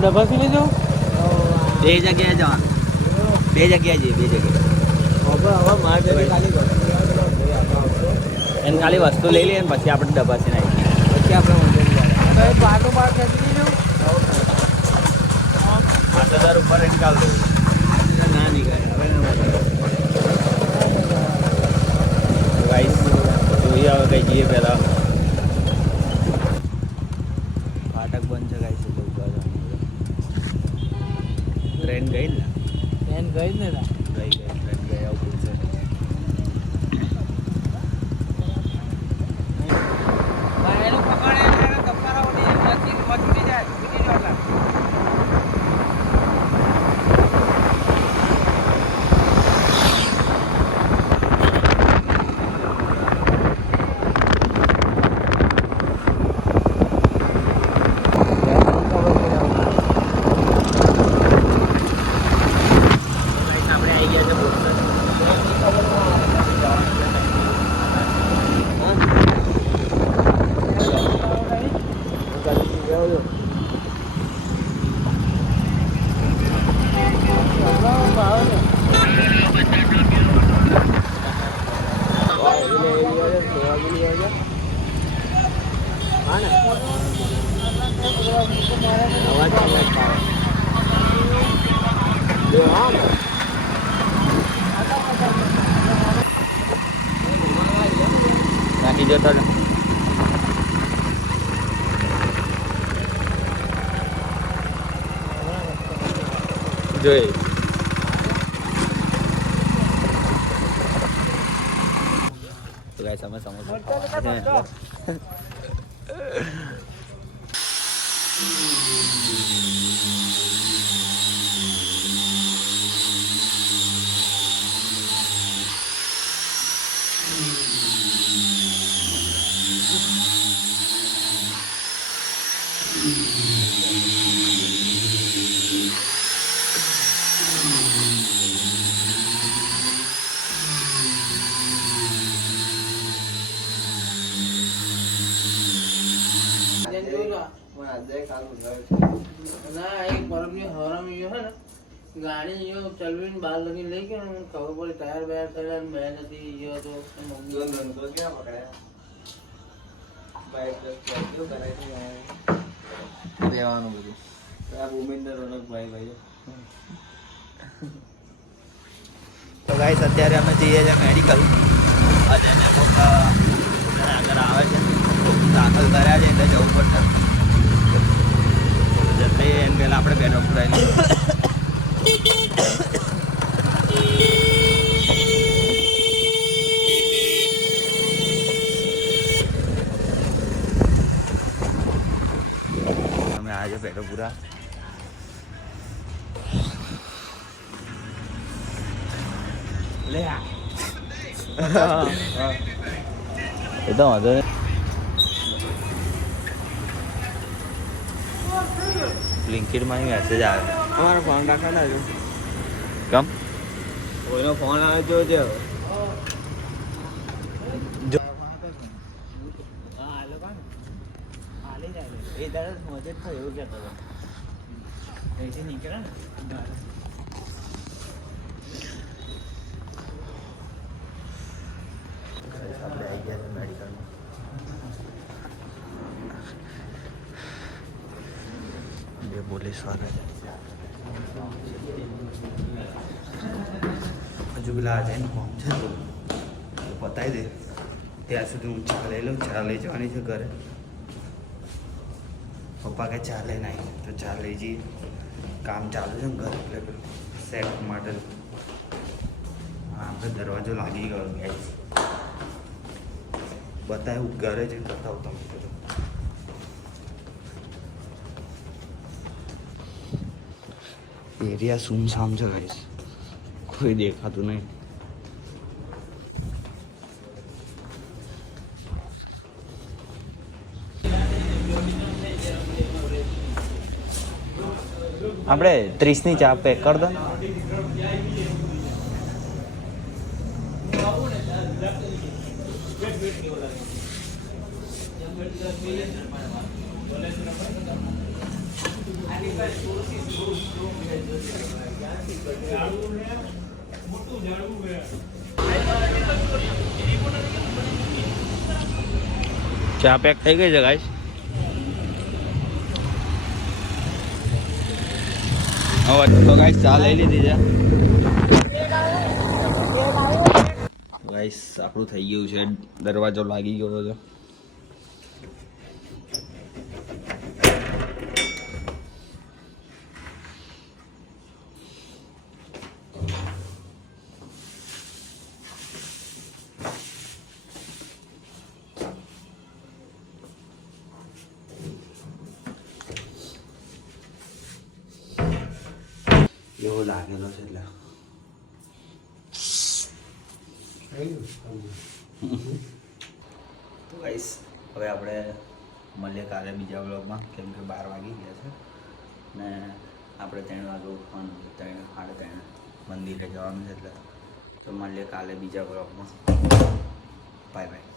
ડબ્બાથી લઈ જાઉં બે જગ્યાએ જવાનું બે જગ્યાએ જઈએ બે જગ્યાએ એને ખાલી વસ્તુ લઈ લઈએ ને પછી આપણે ડબ્બાથી નાખીએ પછી આપણે પાટો બાર ખેંચી લઈ જાઉં 5000 ઉપર નિકાલ દઉં ના નીકળે હવે ગાઈસ જોઈએ હવે કઈ જઈએ પહેલાં ફાટક બંધ છે ગાઈસ એટલે ઉભા ટ્રેન ગઈ ને ટ્રેન ગઈ જ ને ટ્રેન ગઈ આવું છે નાખી જતો ને જોઈ તો ગાઈસ અમે સમોસા ગાડી ચલવીને બહાર લગી લઈ ગયો ને ખબર પડી ટાયર બાયર થયેલા મેં નથી ગયો તો મમ્મી ધંધો ક્યાં પકડાયા રહેવાનું બધું આ ભૂમિન્દર રોનકભાઈ ભાઈ તો ગાઈસ અત્યારે અમે જઈએ છીએ મેડિકલ આજે ને કોક આગળ આવે છે દાખલ કર્યા છે એટલે જવું પડશે જલ્દી એને પહેલાં આપણે પેટ્રોલ પુરાવી લઈએ અમે આજે પેટ્રોલ પૂરા લે એ તો વાંધો નહીં બ્લિંકિટમાં મેસેજ આવે અમારો ફોન રાખવાના છે કમ કોઈનો ફોન આવે તો જો એ દરસ મજે થયો એવું કહેતો હતો અહીંથી નીકળે ને આપણે આવી ગયા છે મેડિકલમાં બે પોલીસ વાળા હજુ પેલા જઈને ફોર્મ છે તો પતાવી દે ત્યાં સુધી હું ચા લઈ લઉં ચા લઈ જવાની છે ઘરે પપ્પા કે ચા લઈને આવી તો ચા લઈ જઈએ કામ ચાલુ છે ને ઘરે એટલે સેટ માટે આપણે દરવાજો લાગી ગયો ગેસ બતાવ્યું ઘરે જઈને બતાવું તમે એરિયા સુમસામ છે ગાઈસ કોઈ દેખાતું નહીં આપણે 30 ની ચા પેક કર દો ચા પેક થઈ ગઈ છે ગાઈસ. હવે તો ગાઈસ ચા લઈ લીધી છે ગાઈસ. આપણું થઈ ગયું છે, દરવાજો લાગી ગયો છે. એવો લાગેલો છે એટલે તો ગાઈસ હવે આપણે મળીએ કાલે બીજા બ્લોગમાં, કેમ કે 12 વાગી ગયા છે ને આપણે 3 વાગે ઉઠવાનું છે, 3:30 મંદિરે જવાનું છે એટલે. તો મળીએ કાલે બીજા બ્લોગમાં. Bye bye.